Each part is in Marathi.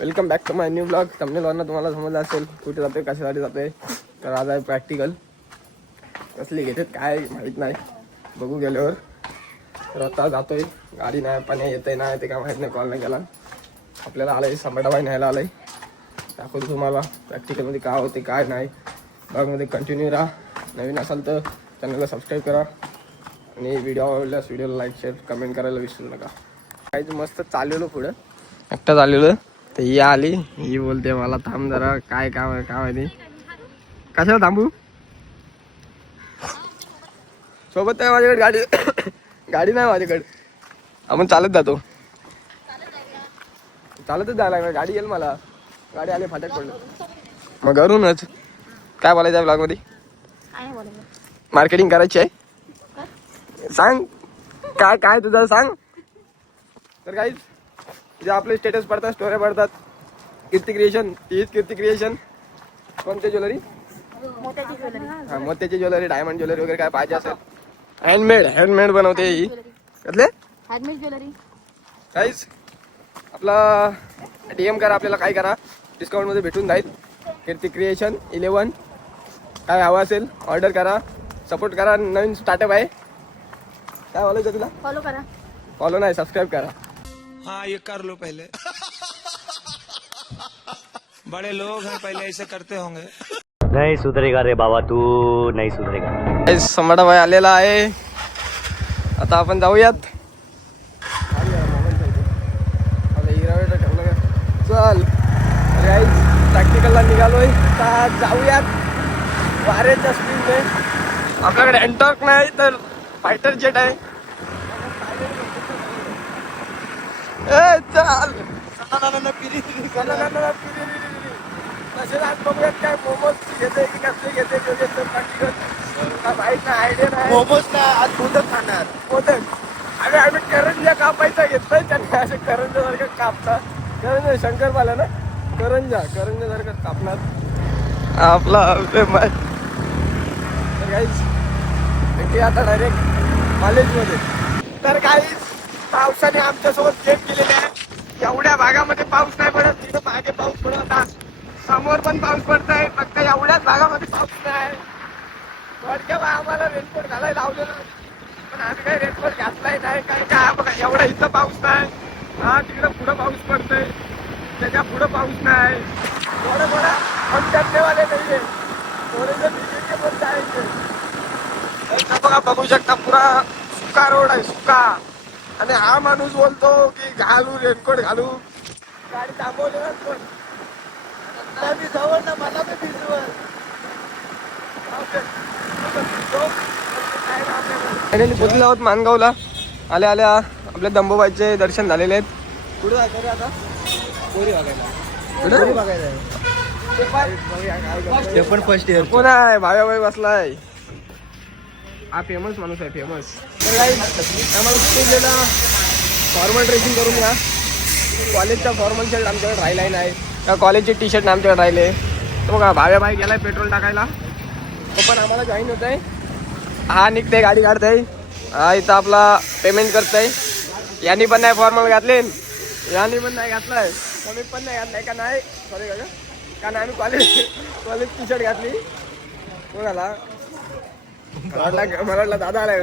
Welcome back to my new blog. थंबनेलवरनं तुम्हाला समजलं असेल कुठे जातोय, कशासाठी जातोय. तर आज आहे प्रॅक्टिकल. कसली घेतात काय माहीत नाही, बघू गेल्यावर. तर आता जातोय, गाडी नाही, पाणी येतंय नाही ते काय माहीत नाही, कॉल नाही केला. आपल्याला आलंय संभाटाबाई न्यायला आलंय. दाखवतो तुम्हाला प्रॅक्टिकलमध्ये काय होते काय नाही. ब्लॉगमध्ये कंटिन्यू राहा. नवीन असाल तर चॅनलला सबस्क्राईब करा आणि व्हिडिओ आवडल्यास व्हिडिओला लाईक शेअर कमेंट करायला विसरू नका. काहीच मस्त चाललेलो पुढं, एकटा चाललेलो. तर ही आली, ही बोलते मला थांब जरा, काय काम आहे काय माहिती. कशाला थांबू, सोबत आहे माझ्याकडे गाडी. गाडी नाही माझ्याकडे, आपण चालत जातो. चालतच जायला लागणार, गाडी येईल मला. गाडी आली फाटक पडलं मग घरूनच. काय बोलायचं आहे ब्लॉगमध्ये, मार्केटिंग करायची आहे. सांग काय काय तुझं सांग. तर काहीच जे आपले स्टेटस पडतात, स्टोऱ्या पडतात, कीर्ती क्रिएशन, तीच कीर्ती क्रिएशन. कोणते ज्वेलरी? हा, मोत्याची ज्वेलरी, डायमंड ज्वेलरी वगैरे काय पाहिजे असेल, हँडमेड बनवते ही. कसले हँडमेड ज्वेलरी. काहीच आपला DM करा, आपल्याला काय करा, डिस्काउंटमध्ये भेटून जाईल. कीर्ती क्रिएशन 11. काय हवं असेल ऑर्डर करा, सपोर्ट करा. नवीन स्टार्टअप आहे. काय बोलायचं तुला? फॉलो करा. फॉलो नाही, सबस्क्राईब करा. हाँ ये कर लो पहले. बड़े लोग हैं, पहले ऐसे करते होंगे. नहीं सुधरेगा रे बाबा, तू नहीं सुधरेगा. संभाटाबाई आलेला आहे. आता आपण जाऊयात. चल प्रॅक्टिकलला निघालोय, आता जाऊयात वाऱ्याच्या स्पीडने. आपल्याकडे एंटॉर्क नाही तर फायटर जेट आहे. चाल बघूयात काय मोमोज घेते की कसले घेते प्रॅक्टिकल माहित नाही, आयडिया नाही. मोमोज नाही, आज मोदक खाणार. मोदक आम्ही करंजा कापायचा घेतलाय त्याने, असे करंजासारखं कापतात. करंजा शंकरपाला ना, करंजासारखं कापणार आपला. तर काहीच भेटी आता डायरेक्ट कॉलेजमध्ये. तर काहीच पावसाने आमच्यासोबत जेट केलेले आहे. एवढ्या भागामध्ये पाऊस नाही पडत, तिथं मागे पाऊस पडत होता, समोर पण पाऊस पडत आहे, फक्त एवढ्याच भागामध्ये पाऊस नाही. थोडक्या आम्हाला रेनकोट घालायला लावलेलं, पण आम्ही काही रेनकोट घातलाय नाही. काय काय बघा, एवढा इथं पाऊस नाही. हा तिकडं पुढं पाऊस पडतोय, त्याच्या पुढं पाऊस नाही. थोडं आमच्यावाले नाहीये, थोडेसे बीजेपी पण जायचे. बघा, बघू शकता पुरा सुका रोड आहे, सुका. आणि हा माणूस बोलतो की घालू रेनकोट घालू. गाडी थांबवली पण जवळ ना, मला बी भिजवल. फायनली पोचलो आहोत माणगावला. आल्या आल्या आपल्या दंबोबाईचे दर्शन झालेले आहेत. पुढे जायचं रे आता, पोरी बघायला. ते पण फर्स्ट इयर. कोण आहे? भाव्याबाई बसलाय. हा फेमस माणूस आहे, फेमस. तर आम्हाला स्कूलला फॉर्मल ड्रेसिंग करून या. कॉलेजचा फॉर्मल शर्ट आमच्याकडे राहिलाही नाही, त्या कॉलेजचे टी-शर्ट आमच्याकडे राहिले. तर बघा, भाव्याबाई गेलाय पेट्रोल टाकायला, तो पण आम्हाला जॉईन होत आहे. हा निघते, गाडी काढतंय. हा इथं आपला पेमेंट करतंय. यांनी पण नाही फॉर्मल घातले, यांनी पण नाही घातलाय, मी पण नाही घातलाय. का नाही, सॉरी का नाही, आम्ही कॉलेज टी-शर्ट घातली. कोणाला मला वाटलं दादा आलाय,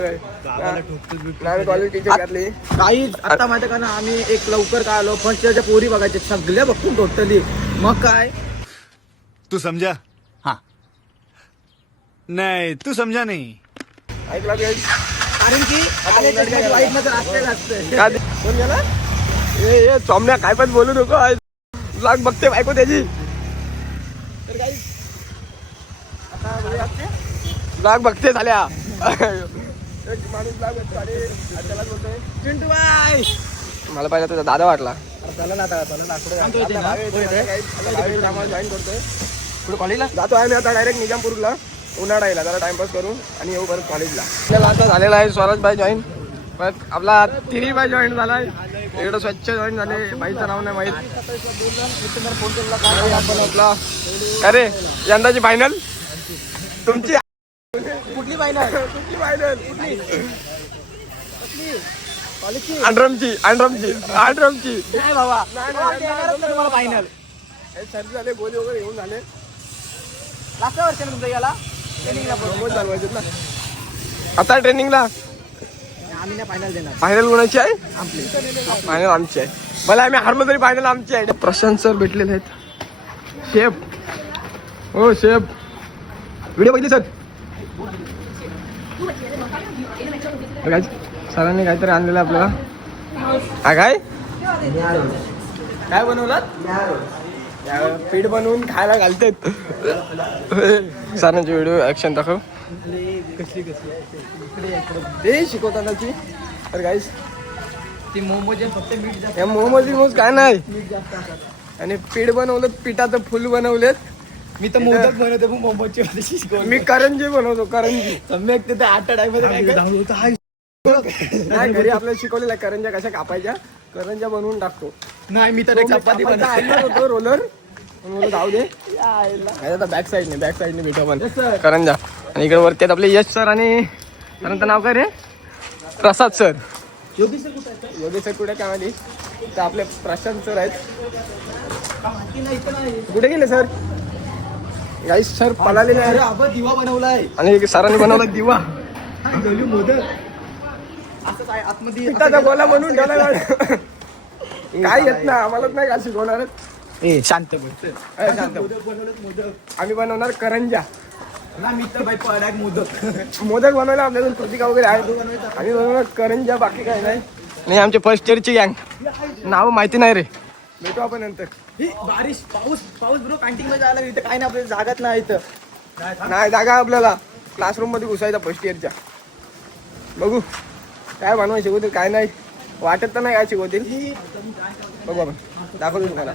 कॉलेज टी-शर्ट घातली. काही आता माहिती का ना, आम्ही एक लवकर काय आलो, फर्स्ट इयरच्या पोरी बघायचे सगळ्या बघून टोटली. मग काय तू समझा? हाँ. नहीं तू समझा नहीं. ऐकला guys? कारण की वाईट मध्ये असलेलं असतं. कोण गेला? ए चॉमण्या, काय पण बोलू नको. ब्लॉग बघते बायको त्याची. तर काही आता ब्लॉग बघते झाल्या. एक माणूस ब्लॉग बघतो आणि त्याला बोलतोय चिंटू बाय. मला पहिला तुझा दादा वाटला. चला ना जॉईन करतोय. पुढे कॉलेजला जातो आहे मी आता डायरेक्ट निजामपूरला, उन्हाळ्याला जरा टाइमपास करून आणि येऊ परत कॉलेजला. आपल्याला आता झालेला आहे स्वराज भाई जॉईन, पण आपला तिन्ही बाई जॉईन झालाय. इकडं स्वच्छ जॉईन झाले, बाईचं नाव नाही माहीत. फोन केला आपण आपला. अरे यंदाची फायनल तुमची कुठली फायनल? कुठली फायनल? कुठली अंड्रमची नाही बाबा तुम्हाला फायनल सर्दी झाले गोली वगैरे घेऊन झाले लास्ट वर्ष ना तुमचं याला ट्रेनिंगला रोज चालवायचे ना आता ट्रेनिंगला आम्ही नाही फायनल देणार फायनल कोणाची आहे आपली फायनल आमची आहे मला आम्ही हारलो तरी फायनल आमची आहे प्रशांत सर भेटलेले आहेत शेफ हो शेफ व्हिडिओ बघितली सर सरांनी काहीतरी आणलेलं आपल्याला हा काय काय बनवलं पीठ बनवून खायला घालतात सरांचे व्हिडिओ ऍक्शन दाखव ते शिकवतानाची तर गाईस ती मोमोज फक्त मीठ जास्त या मोमोज काय नाही मीठ जास्त असतात आणि पीठ बनवलं पिठाचं फुल बनवलेत मी तर मोदक बनवतो पण मोमोजची शिकवली मी करंजी बनवतो करंजी सम्यक तिथे 8 टाईमध्ये काय नाही घरी आपल्याला शिकवलेलं आहे करंजा कशा कापायच्या करंजा बनवून टाकतो नाही मी तर एक चपाती कापायचा आणणार होतो रोलर म्हणून जाऊ दे आता बॅक साईडने भेटू आपण करंजा आणि इकडे वरती आहेत आपले यश सर आणि सरांचं नाव काय रे प्रसाद सर योगी सर कुठे आहे योगेश सर कुठे काय माहिती तर आपले प्रशांत सर आहेत कुठे गेले सर गाईस सर पळालेले अरे आहे आपण दिवा बनवलाय आणि सरांनी बनवला दिवा मोदक असंच आहे आतमध्ये पिठाचा गोला बनवून ठेवला काय येत ना आम्हालाच नाही का शिकवणार ए शांत बस शांत. मोदक आम्ही बनवणार करंजा ना मी तर बाई पडाक मोदक मोदक बनवायला आपल्याकडून प्रतिका वगैरे आहे आम्ही बनवणार करंजा बाकी काय नाही नाही आमच्या फर्स्ट इयरची गँग नाव माहिती नाही रे भेटू आपण नंतर ही बारिश पाऊस ब्रो कॅन्टीन मध्ये जायला इथं काय नाही आपल्याला जागाच नाही इथं नाही जागा आपल्याला क्लासरूम मध्ये घुसायचा फर्स्ट इयरच्या बघू काय बनवाय शिकवतील काय नाही वाटत तर नाही काय शिकवतील बघू आपण दाखवतो तुम्हाला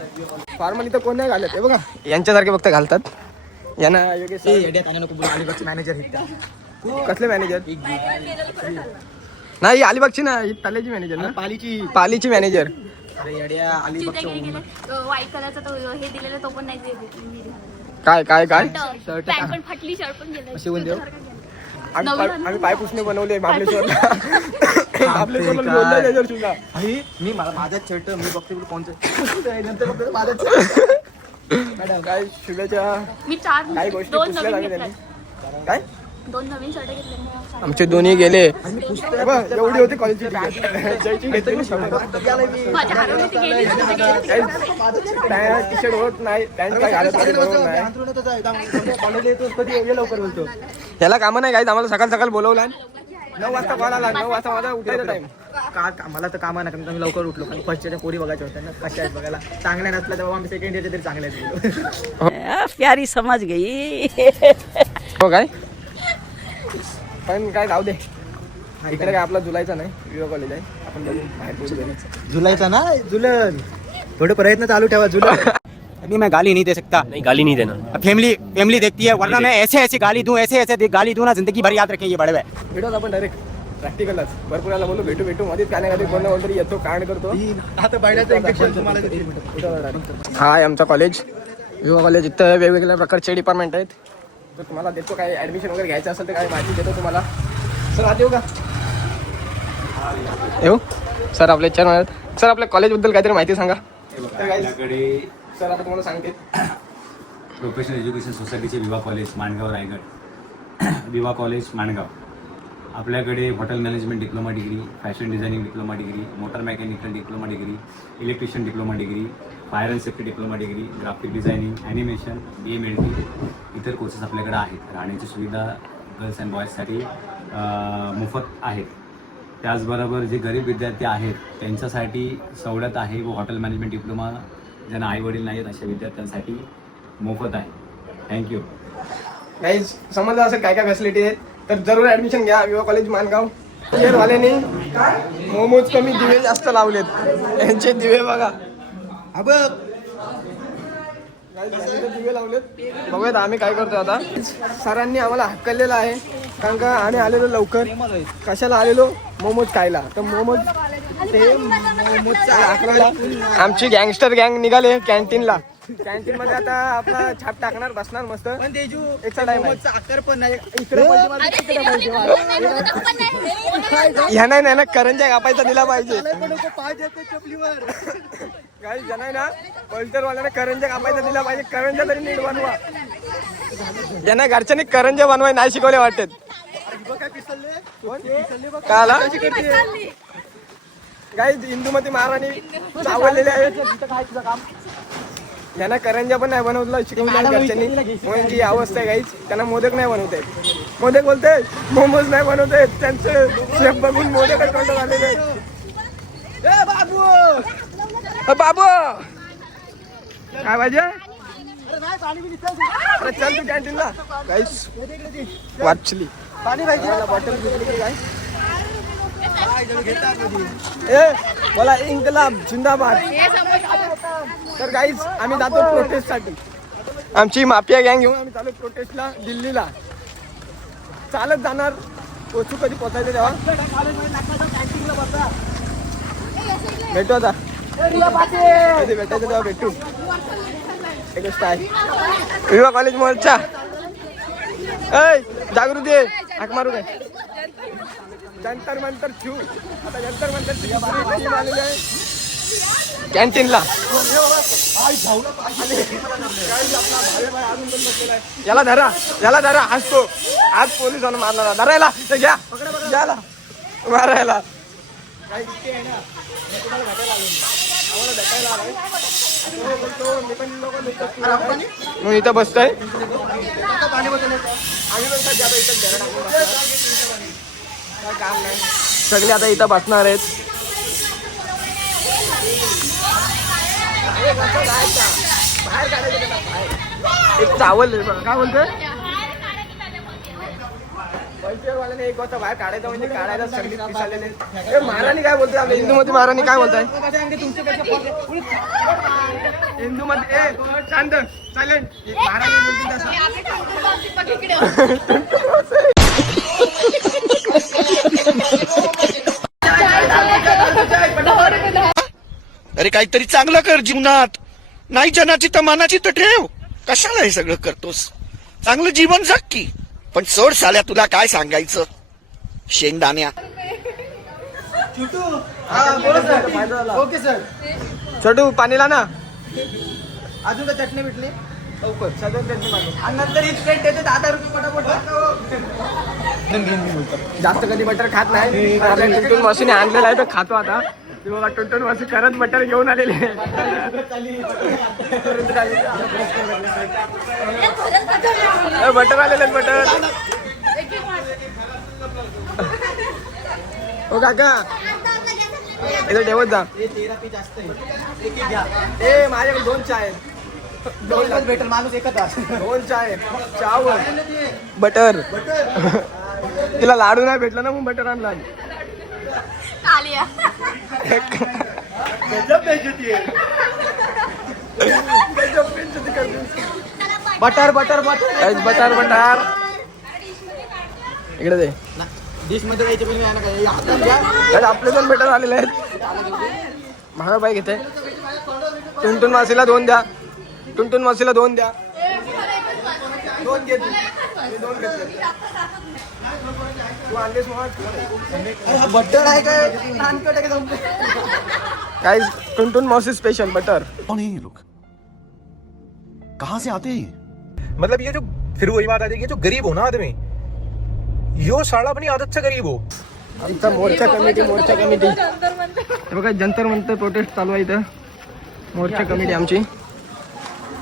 फॉर्मल इथं कोण नाही घालत हे बघा यांच्यासारखे फक्त घालतात यांना योगेश सर अलिबागचे मॅनेजर कसले मॅनेजर नाही ही अलिबागची ना ही तलेची मॅनेजर ना पालीची मॅनेजर अरे येड्या अलिबागचं व्हाईट कलरचा तो हे दिलेला तो पण नाही दिलेला. काय काय काय पॅन्ट पण फाटली शर्ट पण गेलं अशी कोण देऊ? आम्ही पायपुसणे बनवले महाबळेश्वरला महाबळेश्वरला लोणलं त्याच्यावर सुद्धा मी माझाच शर्ट मी बघते कोणतं नंतर बघतो माझाच मॅडम काय शुभेच्छा मी चार काही गोष्टी दोन पुसल्या नवीन लागल्या घेतले त्यांनी काय दोन नवीन शर्ट घेतले आमचे दोन्ही गेले एवढी होती कॉलेजची जयची घेतली माझ्या हारामध्ये ती गेली टी शर्ट होत नाही पॅन्ट काय घालत नाही लवकर बोलतो याला कामं नाही काय आम्हाला सकाळ सकाळ बोलवला 9 वाजता कॉल आला 9 वाजता माझा उठायचा टाइम मला तर काम आहे ना मी लवकर उठलो कारण फर्स्ट इयरच्या पोरी बघायच्या होत्या ना कशा आहेत बघायला चांगल्या नसल्या तर बाबा आम्ही सेकंड इयरचे तरी चांगले आहेत प्यारी समझ गई हो काय पण काय जाऊ दे इकडे काय आपला जुलायचा नाही विवा कॉलेज आहे आपण बघू बाहेर पोहोचू जुलाईचा ना जुलन थोडे प्रयत्न चालू ठेवा जुलन अभी मैं गाली नहीं दे सकता नहीं गाली नहीं देना फैमिली देखती है वरना मैं ऐसे गाली दूं ऐसे गाली दूं ना जिंदगी भर याद रखेंगे बड़े भाई भेटू आपण डायरेक्ट प्रॅक्टिकलच भरपूर याला बोलू भेटू मध्येच काय नाही कोण ना कोणतरी येतो कांड करतो आता बैठाचं इंजेक्शन तुम्हाला हाय आमचा कॉलेज युवा कॉलेज इथं वेगवेगळ्या प्रकारचे डिपार्टमेंट आहेत तर तुम्हाला देतो काय ॲडमिशन वगैरे घ्यायचं असेल तर काय माहिती देतो तुम्हाला सर आत येऊ का येऊ सर आपले छान आहेत सर आपल्या कॉलेजबद्दल काहीतरी माहिती सांगा सर आता तुम्हाला सांगते प्रोफेशनल एज्युकेशन सोसायटीचे विवा कॉलेज माणगाव रायगड विवा कॉलेज माणगाव आपल्याकडे hotel management diploma degree fashion designing diploma degree motor mechanical diploma degree electrician diploma degree fire and safety diploma degree graphic designing animation BMLT इतर कोर्सेस आपल्याकडे आहेत राहण्याची सुविधा गर्ल्स अँड बॉयजसाठी मोफत आहेत त्याचबरोबर जे गरीब विद्यार्थी आहेत त्यांच्यासाठी सवलत आहे व हॉटेल मॅनेजमेंट डिप्लोमा ज्यांना आईवडील नाही आहेत अशा विद्यार्थ्यांसाठी मोफत आहे थँक्यू काही समजलं असं काय काय फॅसिलिटी आहेत तर जरूर ॲडमिशन घ्या विवा कॉलेज मानगाव वाल्याने मोमोज कमी दिवे जास्त लावलेत यांचे दिवे बघा दिवे लावलेत बघूयात आम्ही काय करतो आता सरांनी आम्हाला हक्कलेलं आहे कारण का आम्ही आलेलो लवकर कशाला आलेलो मोमोज खायला तर मोमोज ते 11ला आमची गँगस्टर गँग निघाले कॅन्टीनला कॅन्टीन मध्ये आता आपला छाप टाकणार बसणार मस्त. पण तेजू एक्स्ट्रा टाइम आहे. आकार पण नाही इकडे पलटी मारली, तिकडे पलटी मारली. ह्या नाही ना करंजा कापायचा दिला पाहिजे. पण नको पाय देते चपलीवर. काही जण आहे ना पल्टर वाल्याने करंजा कापायचा दिला पाहिजे. करंजा तरी नीट बनवा. ज्यांना घरच्यांनी करंजा बनवाय नाही शिकवले वाटत. काय पिसलले काय आला काही इंदुमती महाराणी चावलेले आहेत. यांना करंजा पण नाही बनवलं शिकवलं घरच्यांनी. म्हणून जी अवस्था आहे काहीच त्यांना मोदक नाही बनवता येत. मोदक बोलते मोमोज नाही बनवता येत. त्यांचे शेफ बघून मोदक कंट्रोल आलेले आहेत. बाबू बाबू काय पाहिजे. अरे चल तू कॅन्टीनला काहीच वाचली पाणी पाहिजे बॉटल काय ए बोला इन्कलाब जिंदाबाद. तर गाईज आम्ही जातो प्रोटेस्ट साठी. आमची माफिया गँग घेऊन आम्ही चालू प्रोटेस्टला दिल्लीला. चालत जाणार. पोचू कधी पोचायचं तेव्हा भेटू. आता कधी भेटायचं तेव्हा भेटू. एक गोष्ट आहे विवा कॉलेज मोर्चा. ऐ जागृती हाक मारू काय. जंतर मंतर ठेवू. आता जंतर मंतर आलेले आहे कॅन्टीनला. याला धरा याला धरा. हसतो आज पोलिसांना मारला. धरायला ते घ्या घ्याला मारायला. मग इथं बसतोय. सगळे आता इथं बसणार आहेत. एक चावल काय बोलतोय वाल्याने. एक होता बाहेर काढायचा म्हणजे काढायला सगळी पिसालेले. महाराणी काय बोलतोय आपल्या हिंदूमध्ये. महाराणी काय बोलताय हिंदूमध्ये. ए शांत सायलेंट. महाराणी बोलतील अरे काहीतरी चांगलं कर जीवनात. नाही जनाची तर मानाची तर ठेव. कशाला हे सगळं करतोस. चांगलं जीवन जग की. पण सोड साल्या तुला काय सांगायचं शेंगदाण्या. Okay sir. छोटू पाणीला ना. अजून तर चटणी भेटली लवकर सदन त्यांची मागणी. आणि नंतर ही प्लेट देते 10 रुपये पटापट. जास्त कधी बटर खात नाही. आपल्या टुनटुन मावशीने आणलेला आहे तर खातो आता. ते बघा टुनटुन मावशी करत बटर घेऊन आलेले आहे. बटर आलेले आहेत बटर. हो काका इथं ठेवत जा. ए माझ्याकडे 2 चहा आहेत. 2 भेटेल माणूस एकच. 2 चहा आहेत. चहावर बटर. तिला लाडू नाही भेटला ना मग बटर आणला. Alia butter butter butter butter butter इकडे दे. डिश मध्ये द्यायचे पण आपले 2 बटर आलेले आहेत. महाबाई घेते. टुनटुन मासीला 2 द्या. टुनटुन मासीला 2 द्या. 2 घे. 2 घेतले. बटर आहे काय नानकट आहे काय टुनटुन मावशी स्पेशल बटर. कौन है ये लोग. कहां से आते हैं. मतलब ये जो फिर वही बात आ जाएगी. जो गरीब हो ना आदमी यो साला अपनी आदत से गरीब हो. आमचा मोर्चा कमिटी बघा जंतर मंतर प्रोटेस्ट चालू आहे इथं. मोर्चा कमिटी आमची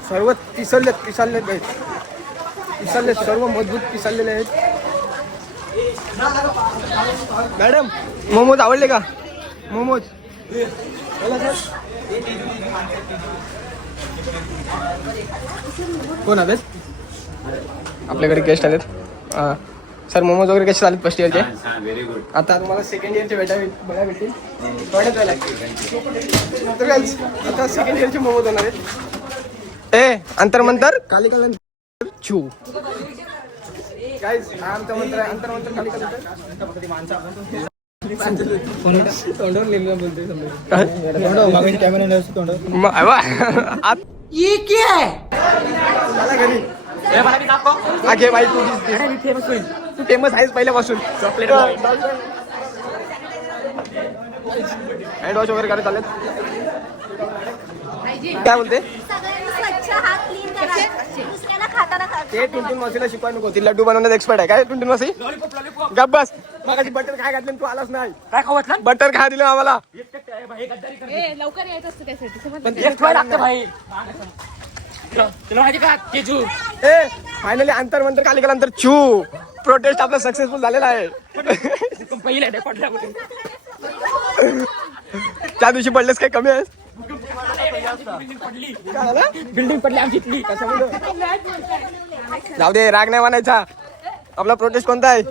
सर्व पिसरलेत सर्व मजबूत पिसरलेले आहेत. मॅडम मोमोज आवडले का. मोमोज कोण आलेत. आपल्याकडे गेस्ट आलेत. सर मोमोज वगैरे कसे चालेत फर्स्ट इयरचे. Very good. आता तुम्हाला सेकंड इयरचे बघा भेटतील. थोड्याच वेळेला तर आता सेकंड इयरचे मोमोज होणार आहेत. ए अंतर्मंतर कालिका छू गाइस. आमचा मंत्र आहे अंतर्मंतर कालिका तोंडावर लिहिलं बोलतोय. कॅमेरा आत चला घरी. हा, घे बाई तू तू फेमस आहेस पहिल्यापासून. हँड वॉश वगैरे करायला चालेल. काय बोलते सगळ्यांनी स्वच्छ हात क्लीन करा. दुसऱ्याला खाताना ते टुनटुन मावशीला शिकवाय नको. ती लड्डू बनवण्यात एक्सपर्ट आहे. काय टुनटुन मावशी गप बस. मगाशी बटर काय घातलं तू आलाच नाही. काय खावतलं बटर खा दिलं आम्हाला. लवकर यायचं असतं त्यासाठी. फायनली अंतर मंतर काली नंतर चू प्रोटेस्ट आपला सक्सेसफुल झालेला आहे. त्या दिवशी पडलेस काय कमी आहेस. बिल्डिंग पडली आमची इथली. जाऊ दे राग नाही मानायचा. आपला प्रोटेस्ट कोणता आहे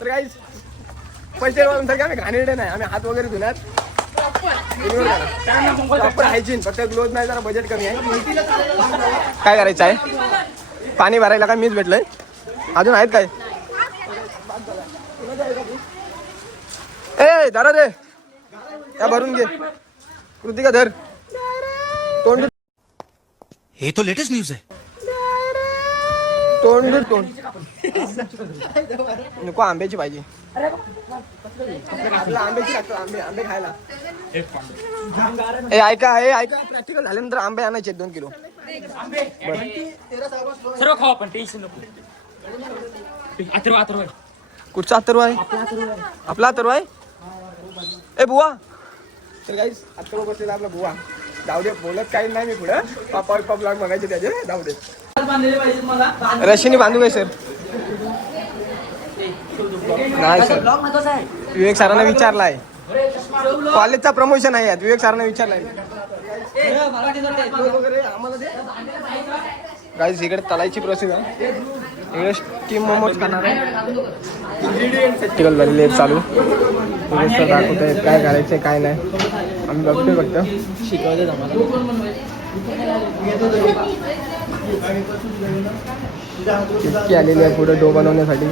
तर काहीच पैसे सारखे आम्ही घाणेरडे नाही. आम्ही हात वगैरे धुण्यात प्रॉपर हायजीन. फक्त ग्लोव्ह नाही जरा बजेट कमी आहे. काय करायचं आहे पाणी भरायला काय मीच भेटलंय. अजून आहेत काय ए धरा रे या भरून घे. कृतिका धर तोंड ये तो लेटेस्ट न्यूज है. तोंड नको आंब्याची पाहिजे. आपल्याला आंब्याची लागतो. आंबे खायला. ऐका प्रॅक्टिकल झाल्यानंतर आंबे आणायचे 2 किलो. सर्व खाऊ आपण टेन्शन नको. अथर्व कुठचा अथर्व आहे. आपला अथर्व आहे. ए बुवा तर काहीच अथर्व बसलेला आपला बुवा. जाऊ दे बोलत काही नाही मी पुढं. पापा ब्लॉग बघायचे त्याचे. जाऊ दे रशीने बांधू काय सर. नाही सर विवेक सरांना विचारलाय. कॉलेजचा प्रमोशन आहे यात. विवेक सरांना विचारलाय. गाईस इकडे तलायची प्रोसेस आहे. इकडे स्टीम मोमोज खाणार आहे. प्रॅक्टिकल झालेले आहेत चालू. दाखवत आहेत काय करायचंय काय नाही. आम्ही बघतोय फक्त शिकवतात आम्हाला. इतकी आलेली आहे पुढे डो बनवण्यासाठी.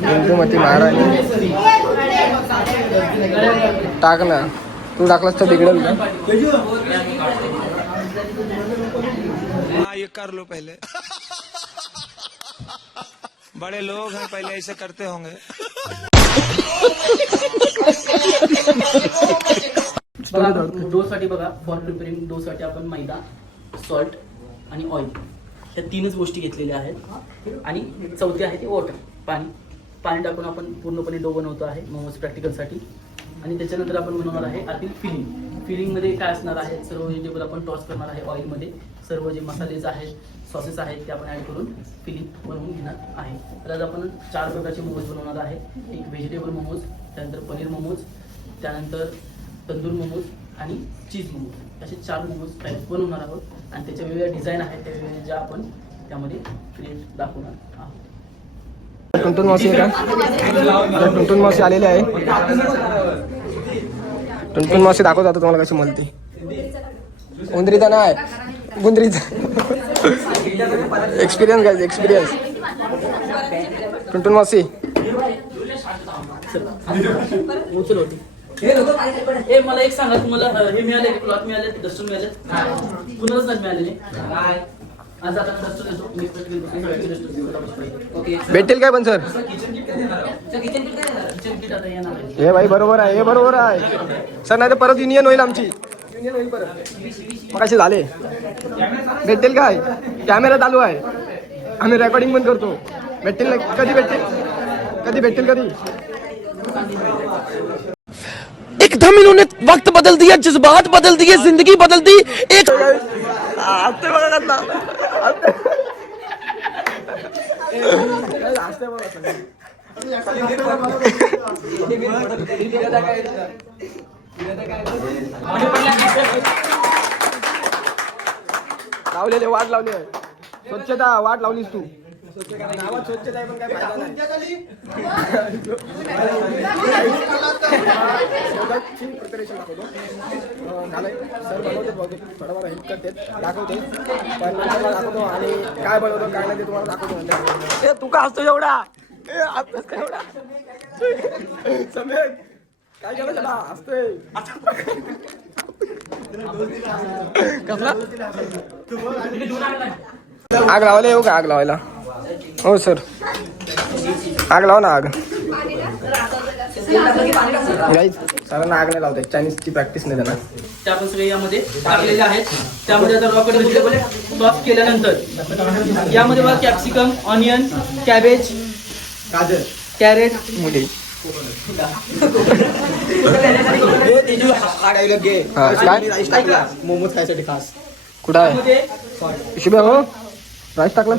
बिंदूमती महाराणी टाक ना. तू टाकलास तर बिघडेल का. हाँ ये कर लो पहले. बड़े लोग हैं पहले ऐसे करते होंगे. बघा डो साठी बघा फॉर प्रिपेरिंग डो साठी आपण मैदा सॉल्ट आणि ऑइल ह्या 3च गोष्टी घेतलेल्या आहेत. आणि चौथी आहे ती वॉटर पाणी टाकून आपण पूर्णपणे डो बनवतो आहे मोमोज प्रॅक्टिकलसाठी. आणि त्याच्यानंतर आपण बनवणार आहे आतील फिलिंगमध्ये काय असणार आहे सर्व व्हेजिटेबल आपण टॉस करणार आहे ऑइलमध्ये. सर्व जे मसालेज आहेत सॉसेस आहेत ते आपण ॲड करून फिलिंग बनवून घेणार आहे. तर आज आपण 4 प्रकारचे मोमोज बनवणार आहे. एक व्हेजिटेबल मोमोज, त्यानंतर पनीर मोमोज, त्यानंतर तंदूर मोमोज आणि चीज मोमोज असे 4 मोमोज टाईप बनवणार आहोत. आणि त्याच्या वेगवेगळ्या डिझाईन आहेत त्या वेगवेगळ्या ज्या आपण त्यामध्ये क्रिएट दाखवणार आहोत. टुनटुन मावशी आहे का. टुनटुन मावशी आलेली आहे. टुनटुन मावशी दाखवत जातो तुम्हाला कशी म्हणते. उंदरीचा नाही गुंदरीचा एक्सपिरियन्स काय एक्सपिरियन्स. टुनटुन मावशी उचल होती. ए मला एक सांगा तुम्हाला हे मिळाले क्लॉथ मिळाले डस्टून मिळाले कुणालाच नाही मिळालेले. आज आता डस्टून येतो भेटेल काय पण सर. किचन किट आता येणार आहे. हे भाई बरोबर आहे. हे बरोबर आहे सर. नाही तर परत युनियन होईल आमची. युनियन होईल परत. मग असे झाले. भेटेल काय. कॅमेरा चालू आहे. आम्ही रेकॉर्डिंग पण करतो. भेटेल ना कधी भेटेल. कधी एकदम इन्होंने वक्त बदल दिया, जज्बात बदल दिए, जिंदगी बदल दी. एक लावलेले वाट लावली आहे. स्वच्छता वाट लावलीस तू. गावात स्वच्छता आहे पण काय फायदा नाही. प्रिपरेशन दाखवतो झालंय सर. बनवते बहुतेक थोडाफार हेल्प करते दाखवते पण नंतर दाखवतो. आणि काय बनवतो काय नाही ते तुम्हाला दाखवतो. तू का असतो एवढा. समेत काय केलं त्याला असतोय कसला आग लावायला येऊ का आग लावायला हो सर आग लावा ना आग सरांना आग नाही लावते चायनीजची प्रॅक्टिस नाही त्यांना त्या आपण सगळे यामध्ये टाकलेले आहेत. त्यामध्ये आता रॉकेट व्हेजिटेबल सॉस केल्यानंतर यामध्ये बघा कॅप्सिकम, ऑनियन, कॅबेज, गाजर कॅरेट, मुली मोमोज खायसाठी खास कुठं आहे शुभ्या हो राईस टाकला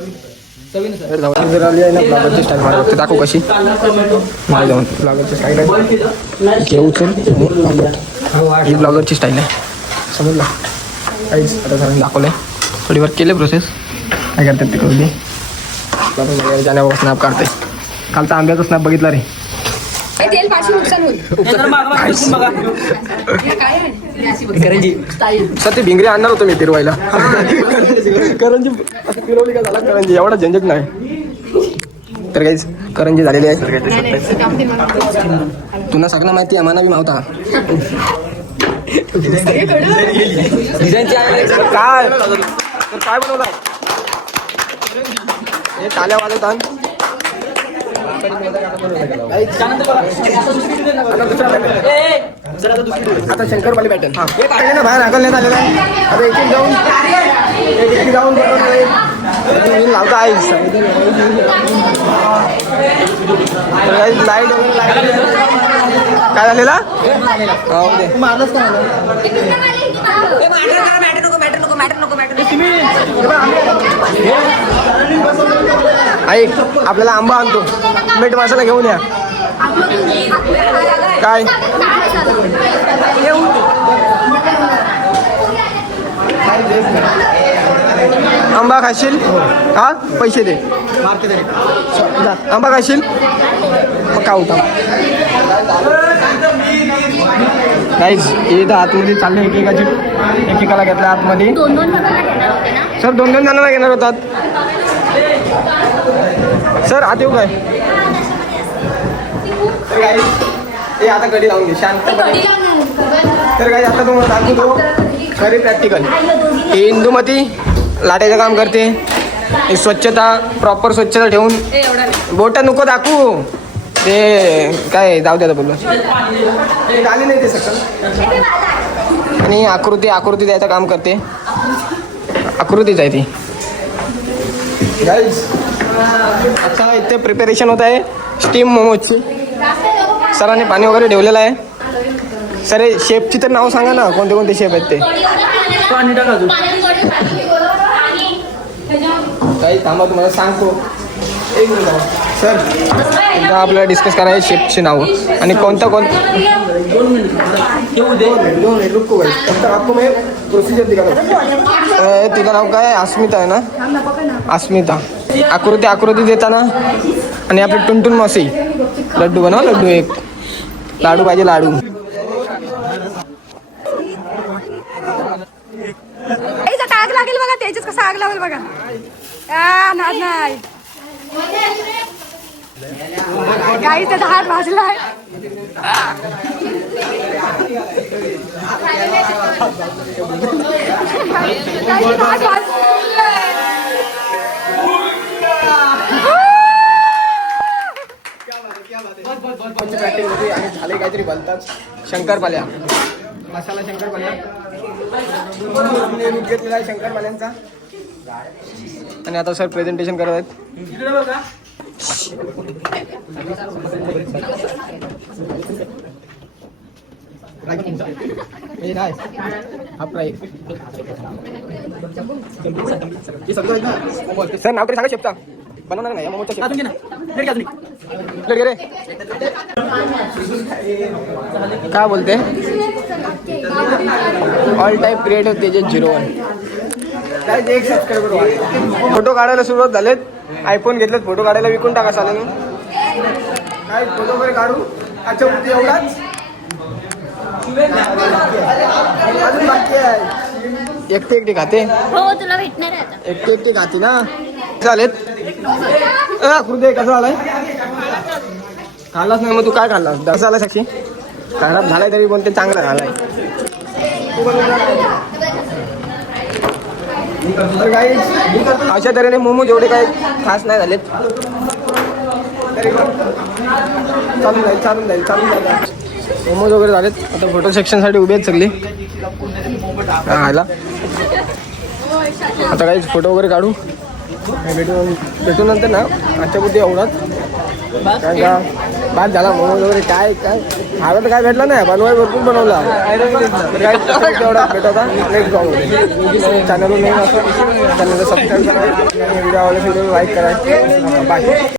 ब्लॉगरची स्टाईल मला फक्त दाखव कशी नाही जाऊन ब्लॉगरची स्टाईल आहे घेऊ ही ब्लॉगरची स्टाईल आहे समजला काहीच आता सरांनी दाखवलं आहे थोडीफार केले प्रोसेस काय करतात ते करू दे ब्लॉगर जाण्यावर स्नॅप काढते कालचा आंब्याचा स्नॅप बघितला रे तेल पाशी नुकसान होईल सर ते भिंगरी आणणार होतो मी फिरवायला करंजी असं फिरवली का झाला करंजी एवढा झंझट नाही तर काहीच करंजी झालेली आहे तुला सगळं माहिती आहे मला बी मावता काय तर काय बनवलं हे टाल्या वाजवतात आता शंकरपाली पॅटर्न हा हे काढले ना बाहेर हाकलण्यात आलेलं आहे आता एक जाऊन लावता आईस लाईट काय झालेला मारलंच ऐक आपल्याला आंबा आणतो मीठ मसाला घेऊन या काय आंबा खाशील हा पैसे दे आंबा खाशील मग का होता गाईज इथं आतमध्ये चालले एकेकाला घेतलं आतमध्ये सर 2 जणांना घेणार होतात सर आत येऊ काय हे आता कडी लावून घे शांत तर काय आता तुम्हाला दाखवतो खरी प्रॅक्टिकल ही इंदुमती लाटायचं काम करते एक स्वच्छता प्रॉपर स्वच्छता ठेवून बोट नको दाखवू ते काय जाऊ द्या बोललो आली नाही ते सगळं आणि आकृती द्यायचं काम करते आकृतीच आहे ती गाईज आता इथे प्रिपरेशन होत आहे स्टीम मोमोजची सरांनी पाणी वगैरे ठेवलेलं आहे सर शेफची तर नाव सांगा ना कोणते कोणते शेफ आहेत ते काही थांबा तुम्हाला सांगतो एक मिनिट सर एकदा आपल्याला डिस्कस करायचं शेफची नावं आणि कोणतं रुको फक्त आपको मैं प्रोसिजर दिखा तिचं नाव काय अस्मिता आहे ना अस्मिता आकृती देताना आणि आपले टुनटुन मासी लड्डू बनवा लड्डू एक लाडू पाहिजे लाडू आग लागेल बघा त्याच्यात कसं आग लागेल बघा नाही काही त्याचा हात भाजलाय आणि झाले काहीतरी बोलतात शंकरपाल्या मसाला शंकरपाल्या रूप घेतलेला आहे शंकरपाल्यांचा आणि आता सर प्रेझेंटेशन करत आहेत सर नाव तरी सांगा शेपता बनवणार नाही मोमोच्या काय बोलते ऑल टाईप क्रिएटिव्ह तेजस 01 काय एक सबस्क्रायबर फोटो काढायला सुरुवात झालेत आयफोन घेतलेत फोटो काढायला विकून टाका चालेल काय फोटो वगैरे काढू अच्छा होती एवढाच अजून बाकी आहे एकटी खाते हो तुला भेटणार आहे आता एकटी खाते ना चालेत हृदय कसा आलाय खाल्लाच नाही मग तू काय खाल्लास कसा आला साक्षी खराब झालाय तरी पण ते चांगला झालाय. तर काही अशा तऱ्हेने मोमो जेवढे काही खास नाही झालेत तरी पण चालून जाईल. मोमोज वगैरे झालेत. आता फोटो सेक्शनसाठी उभे आहेत सगळी. आला आता काही फोटो वगैरे काढू. भेटू नंतर ना. आजच्या बुद्धी एवढाच. कारण का बाद झाला मोमोज वगैरे काय हवं तर काय भेटला नाही. बनवाय भरपूर बनवला. तेवढा भेटवता. नेक्स्ट ब्लॉग चॅनलवर नवीन असं चॅनलला सबस्क्राईब करा. व्हिडिओ आवडला व्हिडिओ लाईक करा. बाय.